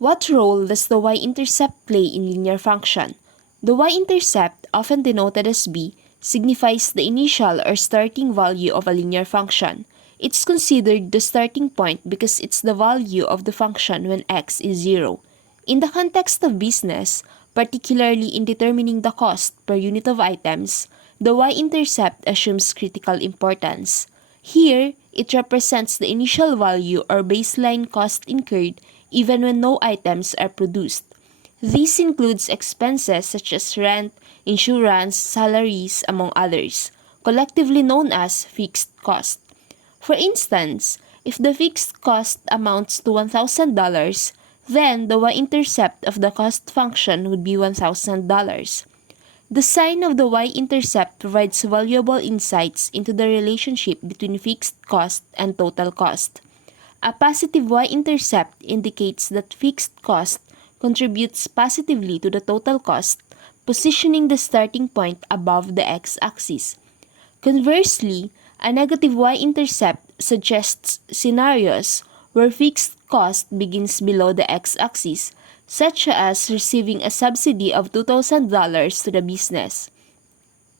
What role does the y-intercept play in linear function? The y-intercept, often denoted as b, signifies the initial or starting value of a linear function. It's considered the starting point because it's the value of the function when x is 0. In the context of business, particularly in determining the cost per unit of items, the y-intercept assumes critical importance. Here, it represents the initial value or baseline cost incurred even when no items are produced. This includes expenses such as rent, insurance, salaries, among others, collectively known as fixed cost. For instance, if the fixed cost amounts to $1,000, then the y-intercept of the cost function would be $1,000. The sign of the y-intercept provides valuable insights into the relationship between fixed cost and total cost. A positive y-intercept indicates that fixed cost contributes positively to the total cost, positioning the starting point above the x-axis. Conversely, a negative y-intercept suggests scenarios where fixed cost begins below the x-axis, such as receiving a subsidy of $2,000 to the business.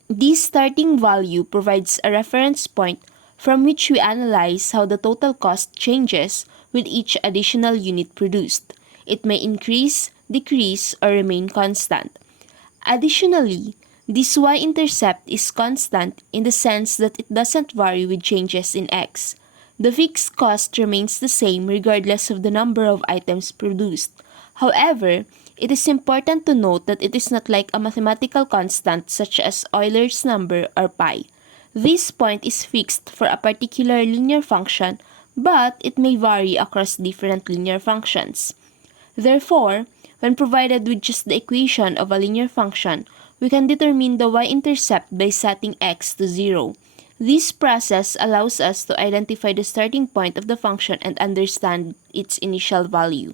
This starting value provides a reference point from which we analyze how the total cost changes with each additional unit produced. It may increase, decrease, or remain constant. Additionally, this y-intercept is constant in the sense that it doesn't vary with changes in x. The fixed cost remains the same regardless of the number of items produced. However, it is important to note that it is not like a mathematical constant such as Euler's number or pi. This point is fixed for a particular linear function, but it may vary across different linear functions. Therefore, when provided with just the equation of a linear function, we can determine the y-intercept by setting x to 0. This process allows us to identify the starting point of the function and understand its initial value.